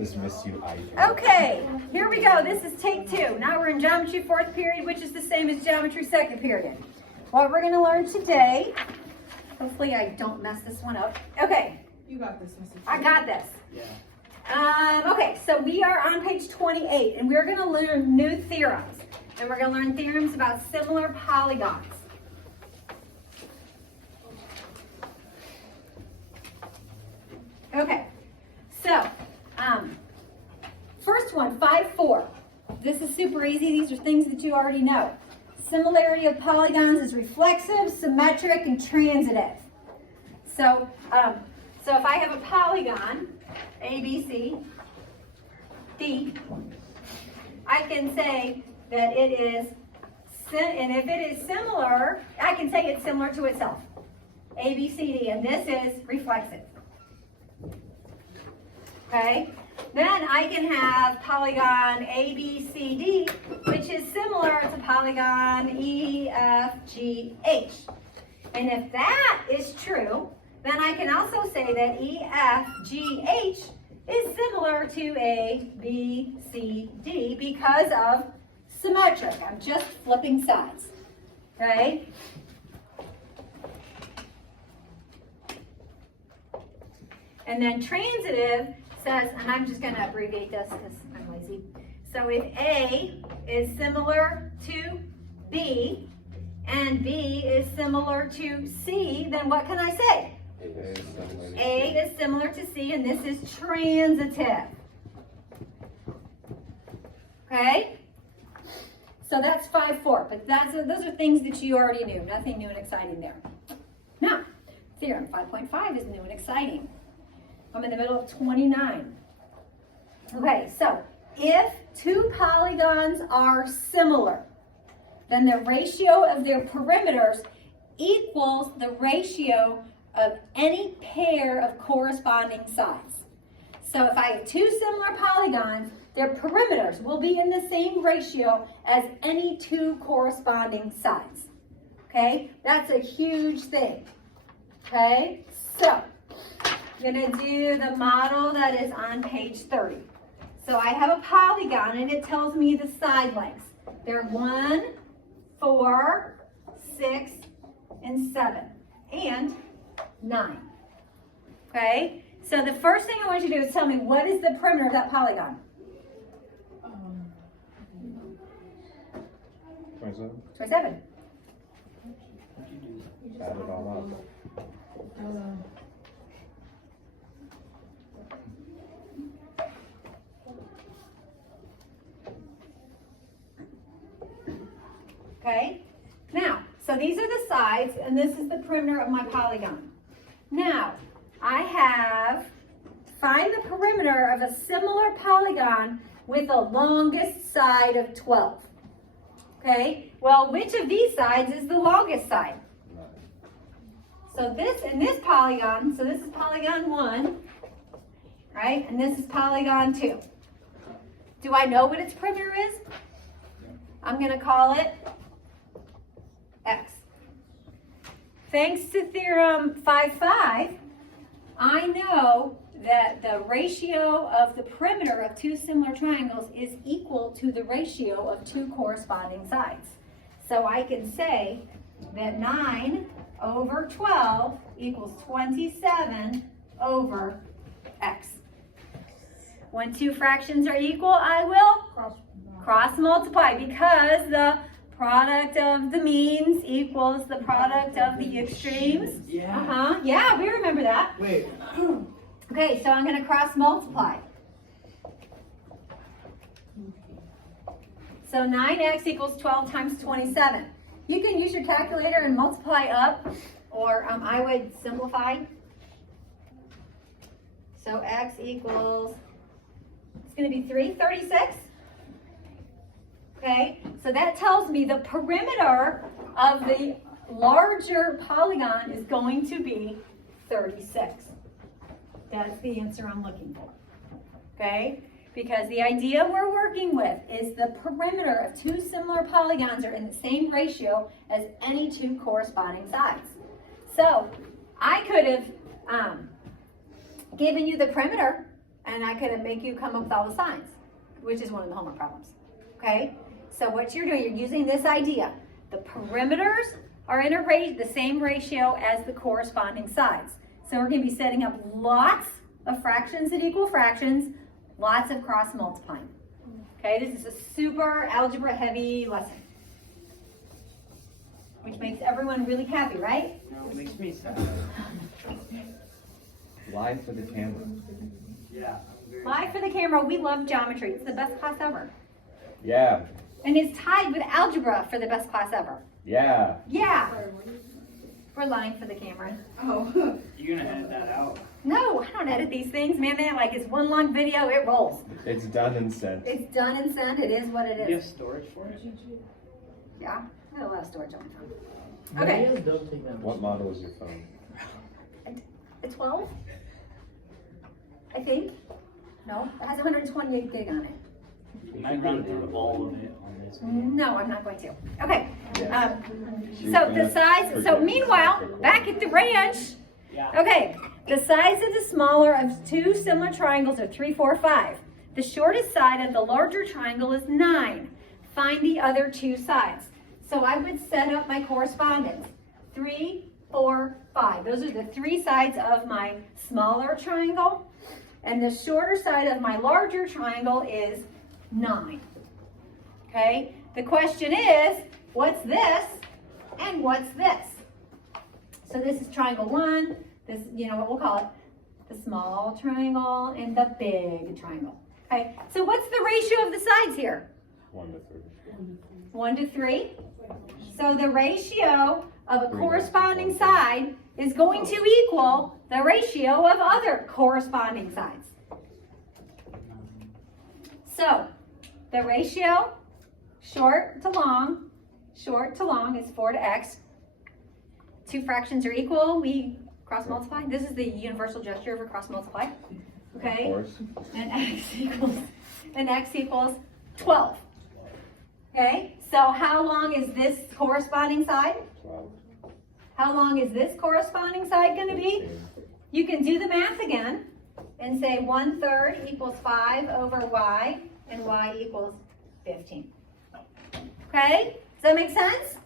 Dismiss you, Okay, here we go. This is take 2. Now we're in geometry 4th period, which is the same as geometry 2nd period. What we're going to learn today, hopefully I don't mess this one up. Okay. You got this, Mrs. I got this. Yeah. Okay, so we are on page 28, and we're going to learn new theorems. And we're going to learn theorems about similar polygons. Okay, so first one, 5-4. This is super easy. These are things that you already know. Similarity of polygons is reflexive, symmetric, and transitive. So if I have a polygon, A, B, C, D, I can say that it is, and if it is similar, I can say it's similar to itself. A, B, C, D, and this is reflexive. Okay? Then I can have polygon A, B, C, D, which is similar to polygon E, F, G, H. And if that is true, then I can also say that E, F, G, H is similar to A, B, C, D because of symmetric. I'm just flipping sides. Okay? And then transitive says, and I'm just going to abbreviate this because I'm lazy. So if A is similar to B and B is similar to C, then what can I say? A is similar to C, and this is transitive. Okay? So that's 5-4, but those are things that you already knew. Nothing new and exciting there. Now, theorem 5.5 is new and exciting. I'm in the middle of 29. Okay, so if two polygons are similar, then the ratio of their perimeters equals the ratio of any pair of corresponding sides. So if I have two similar polygons, their perimeters will be in the same ratio as any two corresponding sides. Okay, that's a huge thing. Okay, so I'm going to do the model that is on page 30. So I have a polygon and it tells me the side lengths. They're 1, 4, 6, and 7, and 9. Okay? So the first thing I want you to do is tell me what is the perimeter of that polygon? 27? 27. Add it all up. Okay? Now, so these are the sides, and this is the perimeter of my polygon. Now, I have, find the perimeter of a similar polygon with a longest side of 12. Okay? Well, which of these sides is the longest side? So this, in this polygon, so this is polygon 1, right? And this is polygon 2. Do I know what its perimeter is? I'm going to call it X. Thanks to theorem 5.5, I know that the ratio of the perimeter of two similar triangles is equal to the ratio of two corresponding sides. So I can say that 9 over 12 equals 27 over X. When two fractions are equal, I will cross multiply because the product of the means equals the product of the extremes. Yeah. Yeah, we remember that. Wait. Okay, so I'm going to cross multiply. So 9x equals 12 times 27. You can use your calculator and multiply up, or I would simplify. So x equals, it's going to be 336. Okay, so that tells me the perimeter of the larger polygon is going to be 36. That's the answer I'm looking for. Okay, because the idea we're working with is the perimeter of two similar polygons are in the same ratio as any two corresponding sides. So I could have given you the perimeter and I could make you come up with all the signs, which is one of the homework problems. Okay? So what you're doing, you're using this idea. The perimeters are in the same ratio as the corresponding sides. So we're going to be setting up lots of fractions that equal fractions, lots of cross multiplying. Okay, this is a super algebra heavy lesson, which makes everyone really happy, right? No, it makes me sad. Live for the camera. Yeah. Live for the camera, we love geometry. It's the best class ever. Yeah. And it's tied with algebra for the best class ever. Yeah. Yeah. We're lying for the camera. Oh. You're gonna edit that out. No, I don't edit these things, man. Like it's one long video, it rolls. It's done and sent. It's done and sent. It is what it Do you have is. storage for it? Yeah, I got a lot of storage on my phone. Okay, What model is your phone? a 12, I think. No, it has 128 gig on it. You might run through all of it on this one. No, I'm not going to. Okay. Yeah. So the size. So meanwhile, back at the ranch. Yeah. Okay, the size of the smaller of two similar triangles are 3, 4, 5. The shortest side of the larger triangle is 9. Find the other two sides. So I would set up my correspondence. 3, 4, 5. Those are the three sides of my smaller triangle. And the shorter side of my larger triangle is 9. Okay, the question is, what's this and what's this? So this is triangle 1, this, what we'll call it, the small triangle and the big triangle. Okay, so what's the ratio of the sides here? 1 to 3. 1 to 3. So the ratio of a corresponding side is going to equal the ratio of other corresponding sides. So the ratio short to long is 4 to x. Two fractions are equal, we cross multiply. This is the universal gesture for cross multiply. Of Okay? course. And x equals 12. Okay? So how long is this corresponding side? 12. How long is this corresponding side going to be? 15. You can do the math again and say 1/3 equals 5 over y, and y equals 15. Okay? Does that make sense?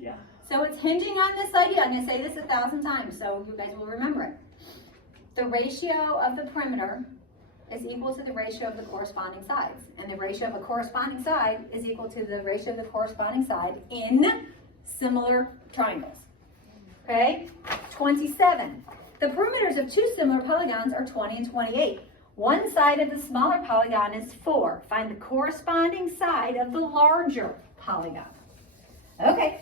Yeah. So it's hinging on this idea. I'm going to say this 1,000 times so you guys will remember it. The ratio of the perimeter is equal to the ratio of the corresponding sides. And the ratio of a corresponding side is equal to the ratio of the corresponding side in similar triangles. Okay? 27. The perimeters of two similar polygons are 20 and 28. One side of the smaller polygon is 4. Find the corresponding side of the larger polygon. Okay.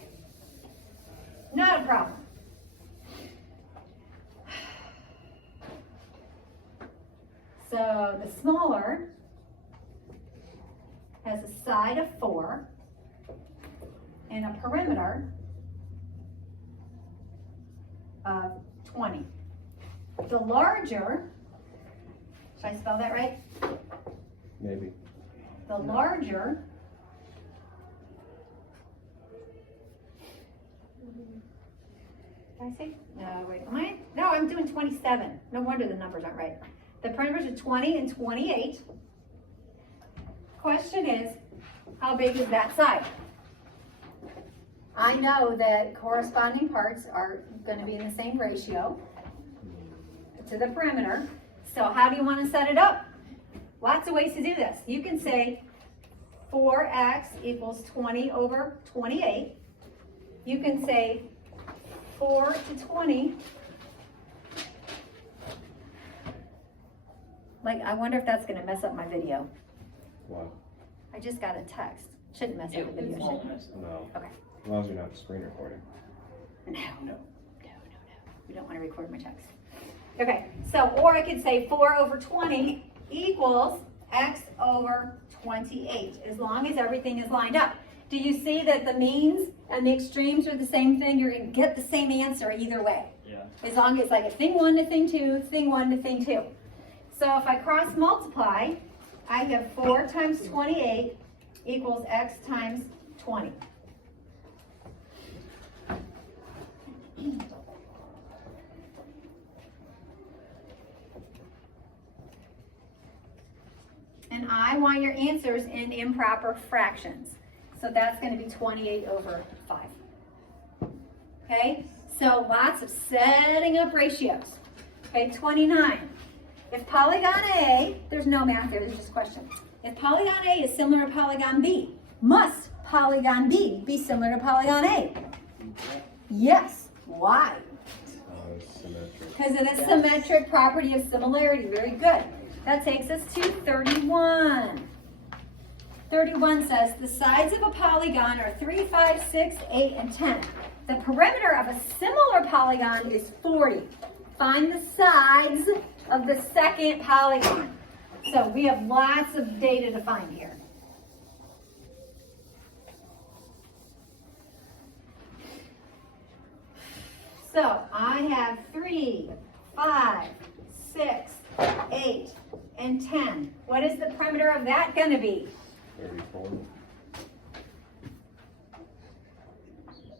Not a problem. So the smaller has a side of 4 and a perimeter of 20. The larger, should I spell that right? Maybe. The larger did I say? No, wait, am I? No, I'm doing 27. No wonder the numbers aren't right. The perimeters are 20 and 28. Question is, how big is that side? I know that corresponding parts are going to be in the same ratio to the perimeter. So how do you want to set it up? Lots of ways to do this. You can say 4x equals 20 over 28. You can say 4 to 20. Like, I wonder if that's going to mess up my video. What? I just got a text. Shouldn't mess up the video, should it? No. Okay. As long as you're not screen recording. No. We don't want to record my text. Okay, so, or I could say 4 over 20 equals x over 28, as long as everything is lined up. Do you see that the means and the extremes are the same thing? You're going to get the same answer either way. Yeah. As long as like a thing 1 to thing 2, thing 1 to thing 2. So if I cross multiply, I have 4 times 28 equals x times 20. I want your answers in improper fractions. So that's going to be 28 over 5. Okay, so lots of setting up ratios. Okay, 29. If polygon A, there's no math there, there's just a question. If polygon A is similar to polygon B, must polygon B be similar to polygon A? Yes. Why? Symmetric. Because of the symmetric property of similarity. Very good. That takes us to 31. 31 says the sides of a polygon are 3, 5, 6, 8, and 10. The perimeter of a similar polygon is 40. Find the sides of the second polygon. So we have lots of data to find here. So I have 3, 5, 6, 8, and 10. What is the perimeter of that going to be? 34. 16,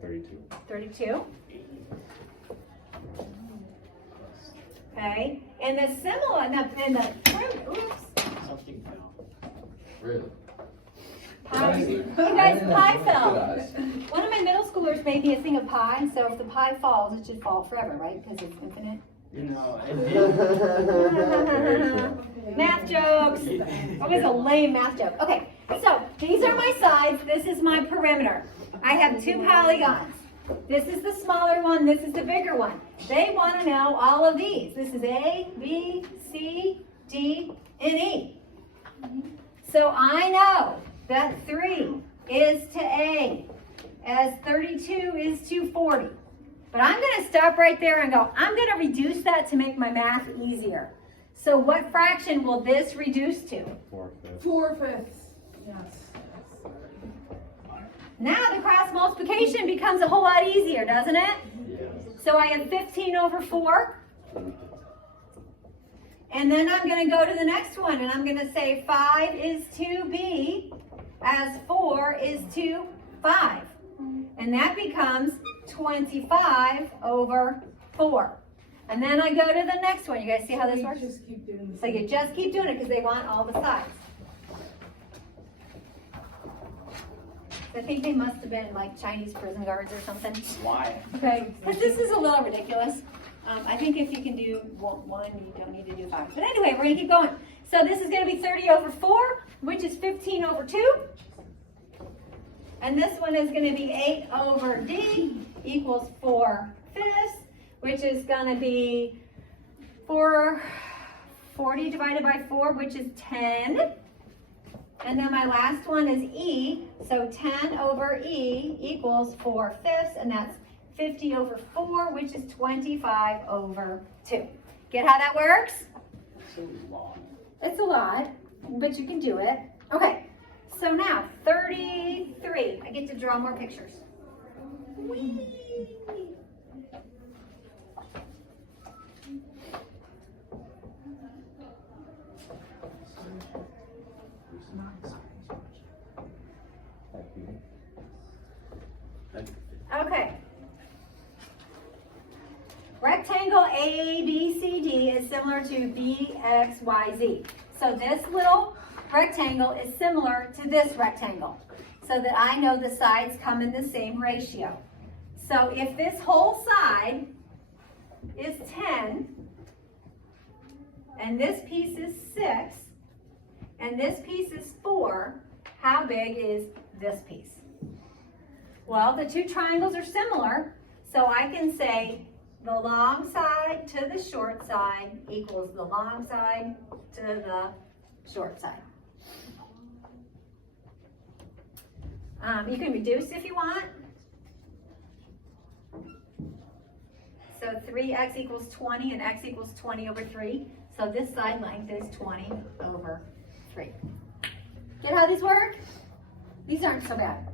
32. 32. Okay. And the similar, and the oops, Something fell. Really? pie. You guys, pie fell. One of my middle schoolers made me a thing of pie, so if the pie falls, it should fall forever, right? Because it's infinite. No, it did. Math jokes. Always a lame math joke. Okay, so these are my sides. This is my perimeter. I have 2 polygons. This is the smaller one. This is the bigger one. They want to know all of these. This is A, B, C, D, and E. So I know that 3 is to A, as 32 is to 40. But I'm going to stop right there and go, I'm going to reduce that to make my math easier. So what fraction will this reduce to? 4/5. 4/5. Yes. Now the cross multiplication becomes a whole lot easier, doesn't it? Yeah. So I have 15 over 4. And then I'm going to go to the next one, and I'm going to say 5 is to B, as 4 is to 5. And that becomes 25 over 4. And then I go to the next one. You guys see how this works? Just keep doing this. So you just keep doing it because they want all the sides. I think they must have been like Chinese prison guards or something. Why? Okay, because this is a little ridiculous. I think if you can do one, you don't need to do 5. But anyway, we're going to keep going. So this is going to be 30 over 4, which is 15 over 2. And this one is going to be 8 over D equals 4/5, which is going to be 40 divided by 4, which is 10. And then my last one is E, so 10 over E equals 4/5, and that's 50 over 4, which is 25 over 2. Get how that works? So long. It's a lot, but you can do it. Okay, so now 33. I get to draw more pictures. Whee! Okay. Rectangle ABCD is similar to BXYZ. So this little rectangle is similar to this rectangle, so that I know the sides come in the same ratio. So if this whole side is 10, and this piece is 6, and this piece is 4, how big is this piece? Well, the two triangles are similar, so I can say the long side to the short side equals the long side to the short side. You can reduce if you want. So 3x equals 20 and x equals 20 over 3. So this side length is 20 over 3. Get how these work? These aren't so bad.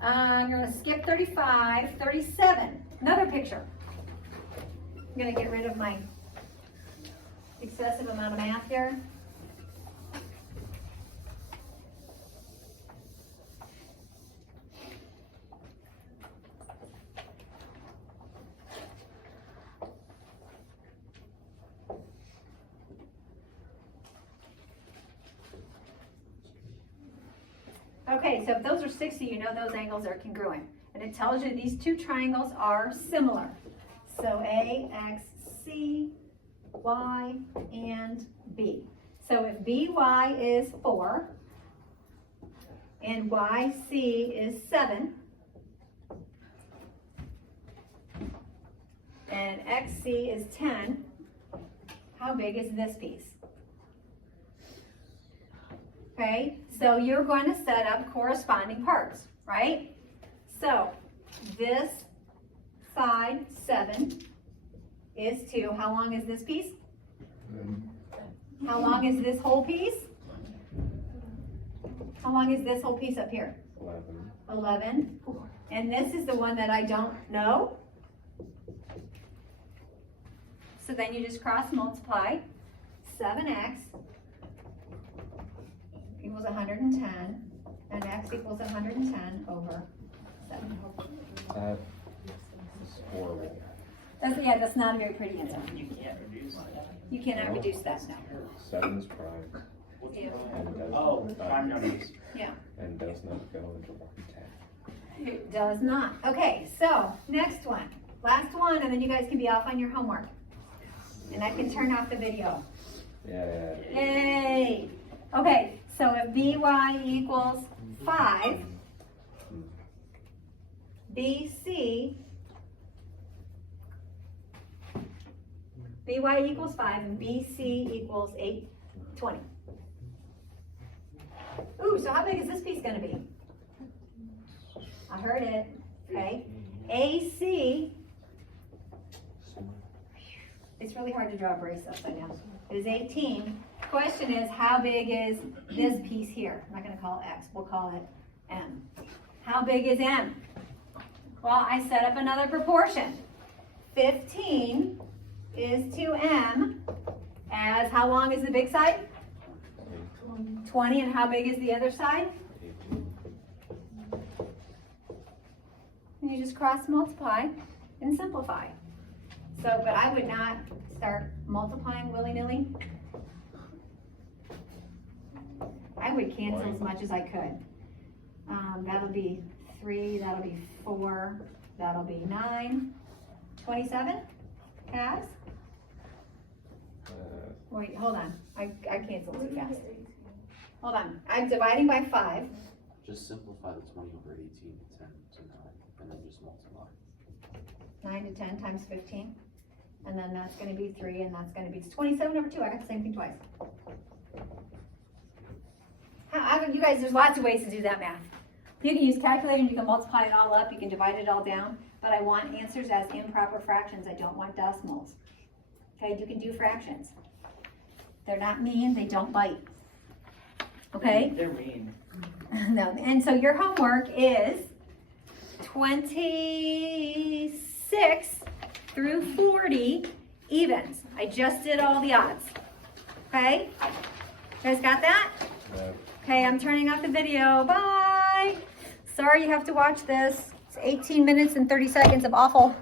I'm going to skip 35, 37. Another picture. I'm going to get rid of my excessive amount of math here. Okay, so if those are 60, you know those angles are congruent. And it tells you these two triangles are similar. So A, X, C, Y, and B. So if BY is 4 and YC is 7 and XC is 10, how big is this piece? Okay, so you're going to set up corresponding parts, right? So this side 7 is 2. How long is this piece? How long is this whole piece? How long is this whole piece up here? 11. 11. And this is the one that I don't know. So then you just cross multiply. 7x equals 110, and x equals 110 over 7. That is horrible. That's not a very pretty answer. You can't reduce that. You cannot reduce that, no. 7's prime. Yeah. And does Oh, not, prime numbers. Yeah, and does not go into 110. it does not. Okay, so next one. Last one, and then you guys can be off on your homework. And I can turn off the video. Yeah. Yay! Okay, so if BY equals 5, BC, BY equals 5 and BC equals 820. Ooh, so how big is this piece gonna be? I heard it, okay. AC, it's really hard to draw a brace upside down. It is 18. Question is, how big is this piece here? I'm not gonna call it X, we'll call it M. How big is M? Well, I set up another proportion. 15 is to M as how long is the big side? 20, and how big is the other side? 18. And you just cross multiply and simplify. So, but I would not start multiplying willy-nilly. I would cancel as much as I could. That'll be 3, that'll be 4, that'll be 9, 27, Cass? Wait, hold on, I canceled too fast. Hold on, I'm dividing by 5. Just simplify the 20 over 18 to 10 to 9, and then just multiply. 9 to 10 times 15. And then that's gonna be 3, and that's gonna be 27 over 2. I got the same thing twice. You guys, there's lots of ways to do that math. You can use calculator, and you can multiply it all up, you can divide it all down, but I want answers as improper fractions. I don't want decimals. Okay, you can do fractions. They're not mean, they don't bite. Okay? They're mean. No, and so your homework is 26 through 40 evens. I just did all the odds. Okay? You guys got that? Yeah. Okay, I'm turning off the video. Bye. Sorry you have to watch this. It's 18 minutes and 30 seconds of awful.